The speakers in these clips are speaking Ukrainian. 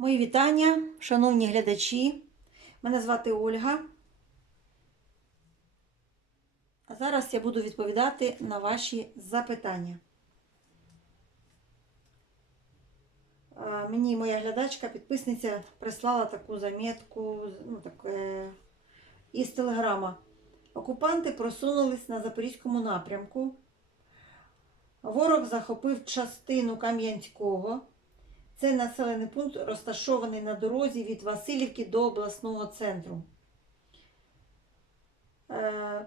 Мої вітання, шановні глядачі. Мене звати Ольга. А зараз я буду відповідати на ваші запитання. Мені моя глядачка, підписниця, прислала таку замітку ну, так, е, із телеграма. Окупанти просунулись на Запорізькому напрямку. Ворог захопив частину Кам'янського. Це населений пункт розташований на дорозі від Васильівки до обласного центру. Э,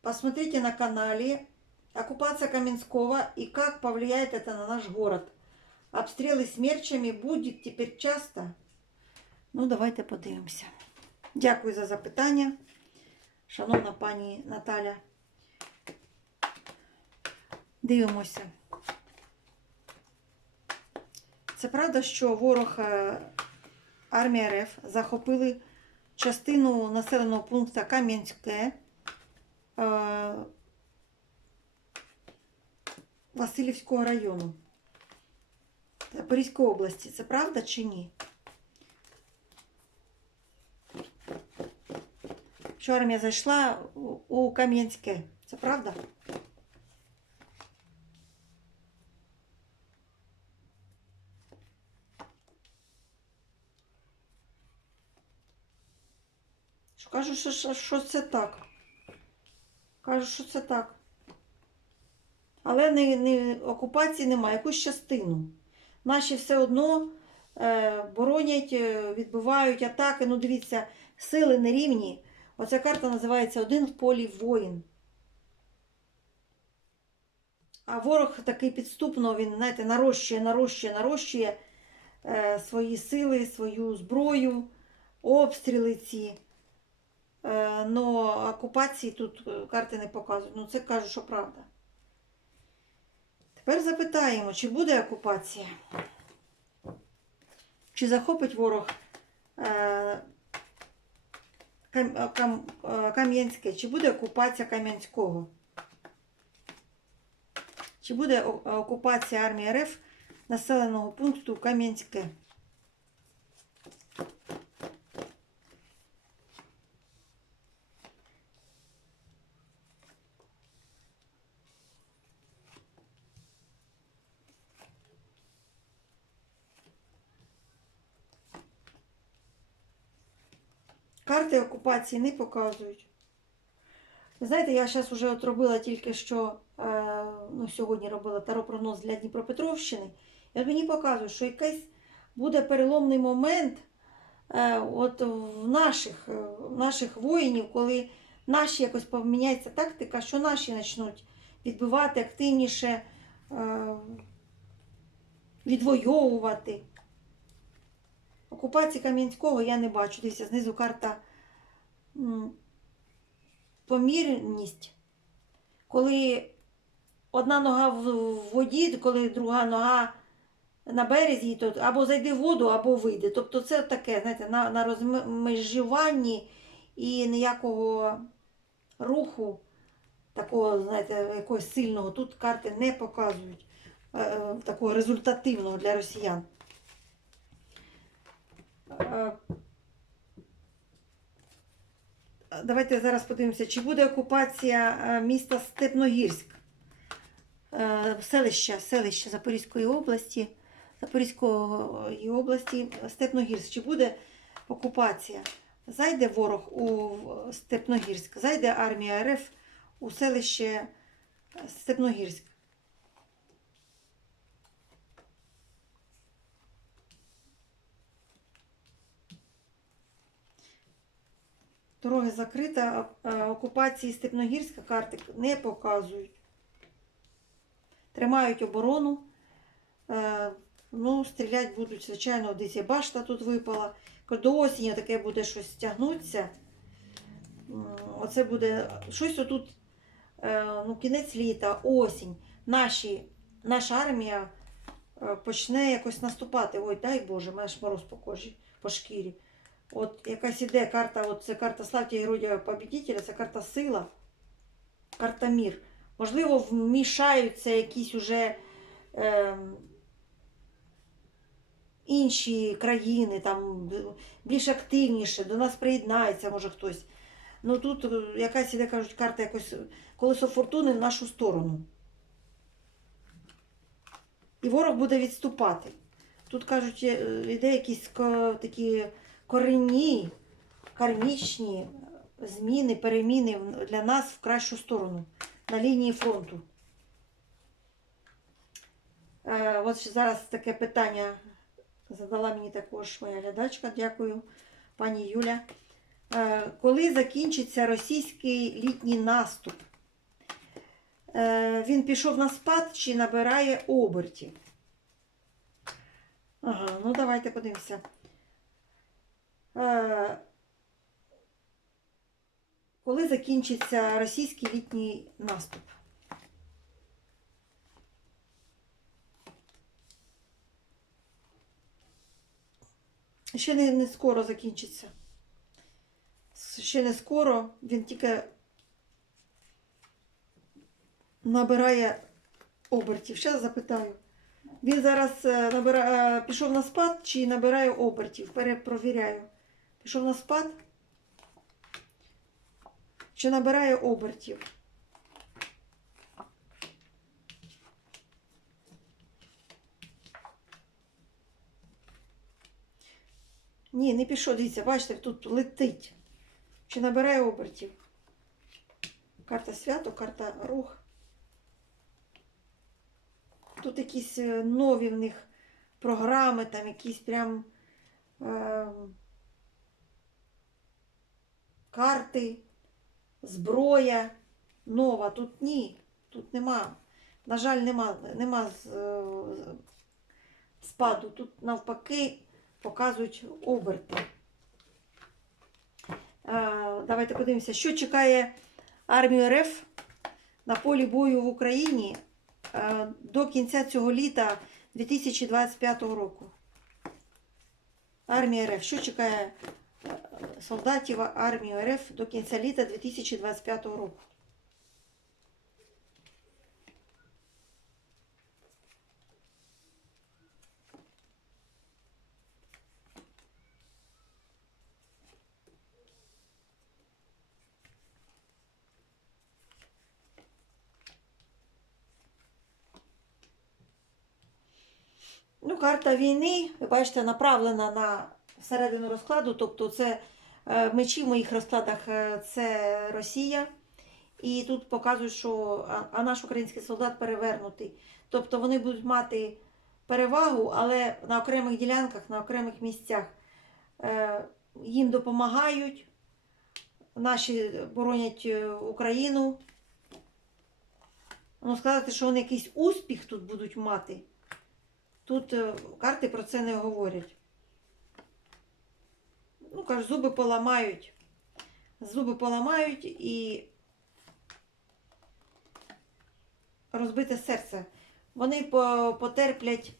Посмотрите на канале оккупация Каменского и как повлияет это на наш город. Обстріли смерчами будуть тепер часто. Ну, давайте подивимося. Дякую за запитання, шановна пані Наталя. Дивимося. Це правда, що ворог е, армія РФ захопили частину населеного пункту Кам'янське е, Васильівського району Запорізької області. Це правда чи ні? Що армія зайшла у- Кам'янське. Це правда? Що кажуть, що, що, це так. Кажуть, що це так. Але не, не, окупації немає, якусь частину. Наші все одно е, боронять, е, відбивають атаки. Ну, дивіться, сили нерівні. Оця карта називається Один в полі воїн. А ворог такий підступно, він, знаєте, нарощує, нарощує, нарощує е, свої сили, свою зброю, обстріли ці. Е, но окупації тут е, карти не показують. Ну, це кажуть, що правда. Тепер запитаємо, чи буде окупація? Чи захопить ворог е, Кам- Кам- Кам'янське? Чи буде окупація Кам'янського? Чи буде окупація армії РФ населеного пункту Кам'янське? Карти окупації не показують. Знаєте, я зараз вже от робила тільки що, е, ну, сьогодні робила таро-прогноз для Дніпропетровщини. І от мені показують, що якийсь буде переломний момент е, от в наших, е, в наших воїнів, коли наші якось поміняється тактика, що наші почнуть відбивати активніше, відвоювати. Окупації Кам'янського я не бачу. Дивіться, знизу карта помірність. Коли одна нога в воді, коли друга нога на березі, то або зайде в воду, або вийде. Тобто це таке, знаєте, на, на розмежуванні і ніякого руху, такого, знаєте, якогось сильного. Тут карти не показують е, е, такого результативного для росіян. Е, Давайте зараз подивимося, чи буде окупація е, міста Степногірськ, Е, селища, селища Запорізької області, Запорізької області, Степногірськ. Чи буде окупація? Зайде ворог у Степногірськ, зайде армія РФ у селище Степногірськ. Дороги закрита, окупації Степногірська карти не показують. Тримають оборону. Е, Ну, стріляти будуть, звичайно, десь є башта тут випала. До осені таке буде щось стягнутися. Оце буде щось отут, е, ну, кінець літа, осінь. Наші, наша армія е, почне якось наступати. Ой, дай Боже, мене ж мороз по кожі, по шкірі. От якась іде карта, от це карта Славті Геродія Побідітеля, це карта сила, карта мір. Можливо, вмішаються якісь уже ем, інші. країни, там більш активніше, до нас приєднається, може хтось. Ну тут е, якась іде, кажуть, карта якось е, колесо фортуни в нашу сторону. І ворог буде відступати. Тут кажуть, е, іде якісь такі корінні, кармічні зміни, переміни для нас в кращу сторону на лінії фронту. Е, От зараз таке питання задала мені також моя глядачка. Дякую, пані Юля. Е, Коли закінчиться російський літній наступ? Е, Він пішов на спад чи набирає обертів? Ага, ну давайте подивимося. Е, Коли закінчиться російський літній наступ? Ще не, не скоро закінчиться. Ще не скоро, він тільки набирає обертів. Зараз запитаю. Він зараз е, набира... е, пішов на спад чи набирає обертів? Перепровіряю. Пішов на спад? Чи набирає обертів? Ні, не пішов. Дивіться, бачите, тут летить. Чи набирає обертів? Карта свято, карта рух. Тут якісь е, нові в них програми, там якісь прям е, карти, зброя нова. Тут ні, тут нема. На жаль, нема, нема з- спаду. Тут навпаки показують оберти. Е, Давайте подивимося, що чекає армію РФ на полі бою в Україні е, до кінця цього літа 2025 року. Армія РФ. Що чекає е, солдатів армії РФ до кінця літа 2025 року? Ну, карта війни, ви бачите, направлена на середину розкладу, тобто це мечі в моїх розкладах е, це Росія. І тут показують, що а, наш український солдат перевернутий. Тобто вони будуть мати перевагу, але на окремих ділянках, на окремих місцях е, їм допомагають. Наші боронять е, Україну. Ну, сказати, що вони якийсь успіх тут будуть мати. Тут е, карти про це не говорять. Ну, кажуть, зуби поламають. Зуби поламають і розбите серце. Вони потерплять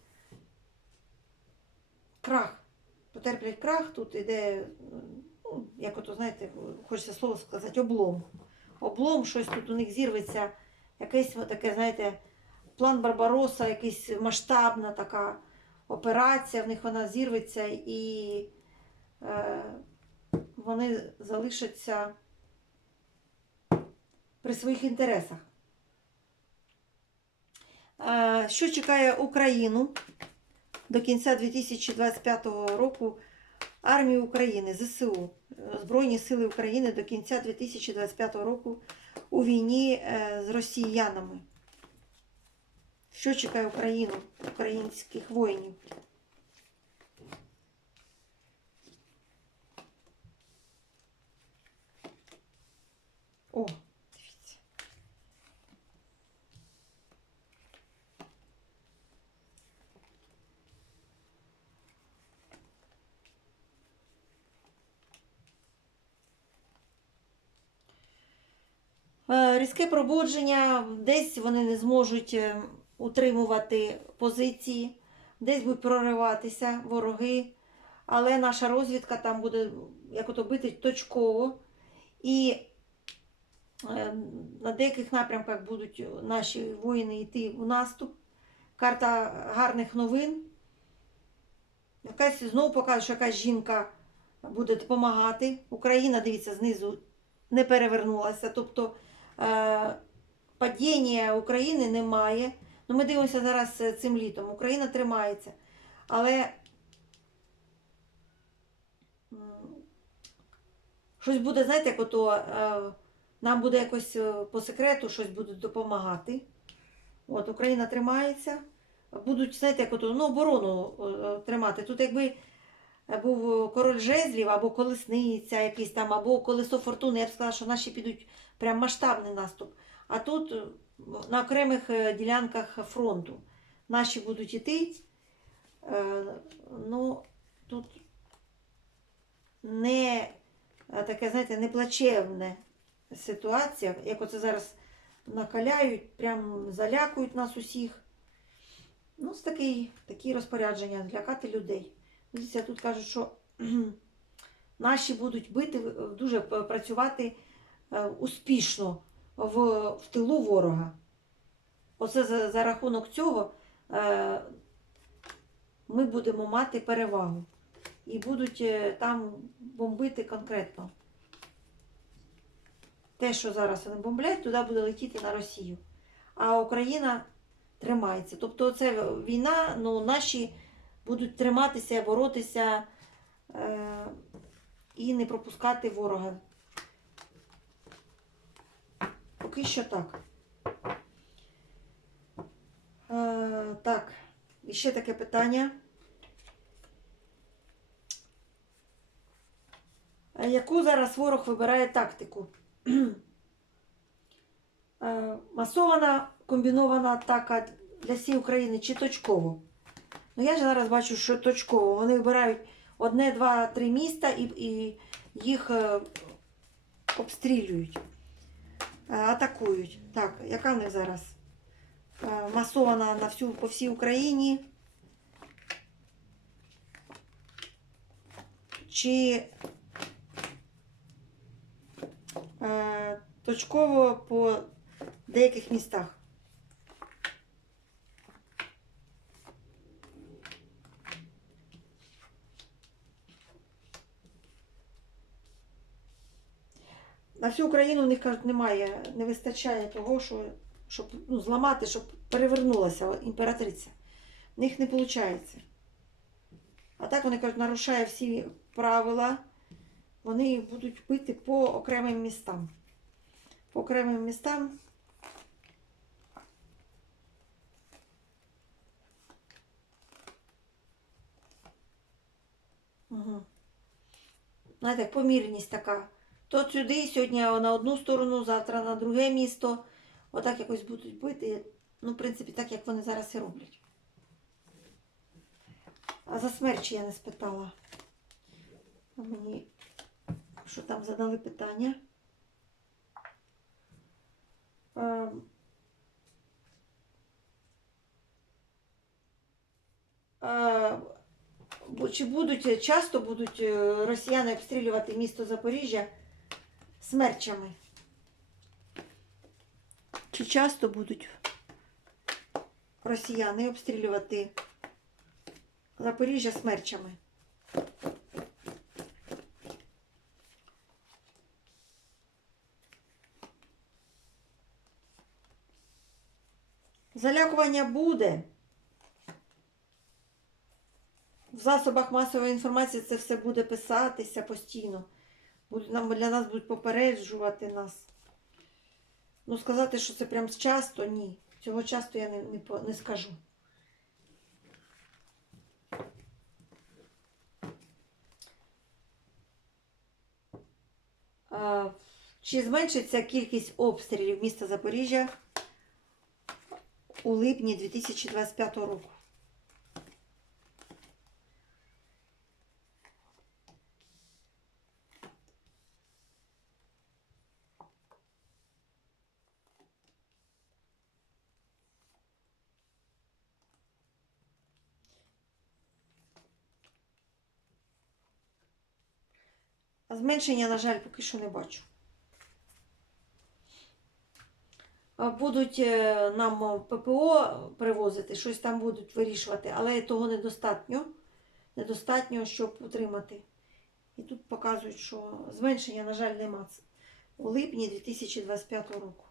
крах. Потерплять крах, тут іде, ну, як ото, знаєте, хочеться слово сказати, облом. Облом, щось тут у них зірветься, якесь таке, знаєте, план Барбароса, якась масштабна така операція, в них вона зірветься і вони залишаться при своїх інтересах. Е, що чекає Україну до кінця 2025 року? Армію України, ЗСУ, е, Збройні Сили України до кінця 2025 року у війні е, з росіянами. Що чекає Україну, українських воїнів? О, дивіться. Е, Різке пробудження, десь вони не зможуть е, утримувати позиції, десь будуть прориватися вороги, але наша розвідка там буде як ото бити точково. І е, на деяких напрямках будуть наші воїни йти у наступ. Карта гарних новин. Якась знову покаже, що якась жінка буде допомагати. Україна, дивіться, знизу не перевернулася. Тобто е, падіння України немає. Ну, ми дивимося зараз е, цим літом. Україна тримається. Але щось буде, знаєте, як ото, е, нам буде якось е, по секрету щось будуть допомагати. От, Україна тримається. Будуть, знаєте, як ото, ну, оборону е, тримати. Тут якби був король жезлів або колесниця якийсь там, або колесо фортуни, я б сказала, що наші підуть прям масштабний наступ. А тут е, на окремих е, ділянках фронту наші будуть іти. Е, Ну, тут не таке, знаєте, не плачевна ситуація, як оце зараз накаляють, прям залякують нас усіх. Ну, це такий, такі розпорядження, лякати людей. Дивіться, тут кажуть, що наші будуть бити, дуже працювати успішно в, в тилу ворога. Оце за, за рахунок цього е, ми будемо мати перевагу. І будуть е, там бомбити конкретно. Те, що зараз вони бомблять, туди буде летіти на Росію. А Україна тримається. Тобто це війна, ну наші будуть триматися, боротися е, і не пропускати ворога. Поки що так. Е, так, і ще таке питання. Е, Яку зараз ворог вибирає тактику? Е, Масована комбінована атака для всієї України чи точково? Ну, я ж зараз бачу, що точково. Вони вибирають одне, два, три міста і, і їх е, обстрілюють, атакують. Так, яка в них зараз? Е, масована на всю, по всій Україні. Чи е, точково по деяких містах? На всю Україну в них кажуть, немає, не вистачає того, що, щоб ну, зламати, щоб перевернулася імператриця. В них не виходить. А так вони кажуть, нарушає всі правила, вони будуть бити по окремим містам. По окремим містам. Угу. Знаєте, помірність така. То сюди, сьогодні на одну сторону, завтра на друге місто. Отак якось будуть бити. Ну, в принципі, так, як вони зараз і роблять. А за смерчі я не спитала. Мені що там задали питання. Ем. Е, бу- Чи будуть часто будуть е, росіяни обстрілювати місто Запоріжжя смерчами? Чи часто будуть росіяни обстрілювати Запоріжжя смерчами? Залякування буде. В засобах масової інформації це все буде писатися постійно. Нам, для нас будуть попереджувати нас. Ну, сказати, що це прям часто, ні. Цього часто я не, не, не скажу. А, чи зменшиться кількість обстрілів міста Запоріжжя у липні 2025 року? Зменшення, на жаль, поки що не бачу. Будуть е, нам ППО привозити, щось там будуть вирішувати, але того недостатньо. недостатньо, щоб утримати. І тут показують, що зменшення, на жаль, нема. У липні 2025 року.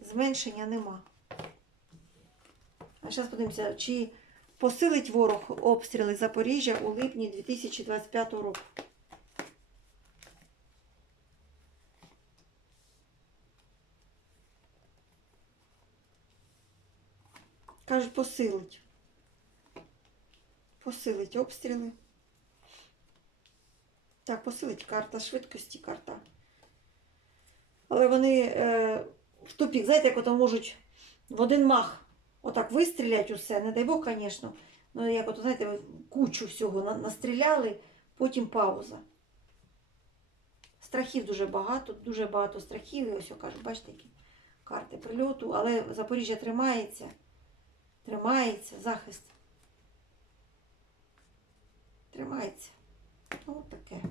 Зменшення нема. А зараз подивимося, чи посилить ворог обстріли Запоріжжя у липні 2025 року. Кажуть, посилить. Посилить обстріли. Так, посилить карта швидкості, карта. Але вони е, в тупік, знаєте, як ото можуть в один мах отак вистрілять усе, не дай Бог, звісно. Ну, як от, знаєте, кучу всього настріляли, потім пауза. Страхів дуже багато, дуже багато страхів. І ось, я кажу, бачите, які карти прильоту. Але Запоріжжя тримається, тримається, захист. Тримається. Ну, таке.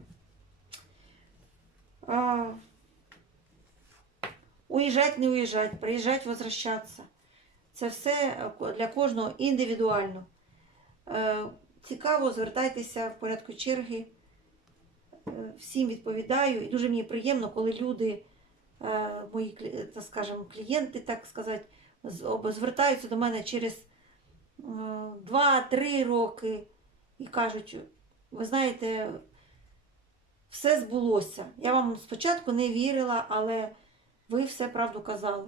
А, уїжджать, не уїжджать, приїжджать, возвращатися. Це все для кожного індивідуально. Е, Цікаво, звертайтеся в порядку черги. Е, Всім відповідаю. І дуже мені приємно, коли люди, е, мої скажемо, клієнти, так сказати, звертаються до мене через е, 2-3 роки і кажуть, ви знаєте, все збулося. Я вам спочатку не вірила, але ви все правду казали.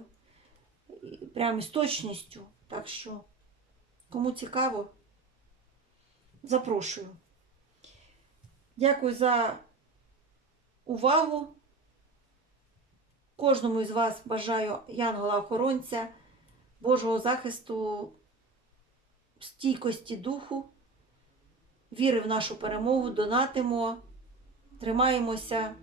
Прямо з точністю. Так що, кому цікаво, запрошую. Дякую за увагу. Кожному із вас бажаю янгола-охоронця, Божого захисту, стійкості духу, віри в нашу перемогу, донатимо, тримаємося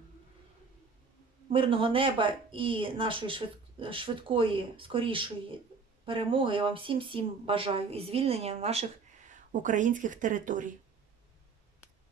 мирного неба і нашої швид- швидкої, скорішої перемоги. Я вам всім всім бажаю і звільнення наших українських територій.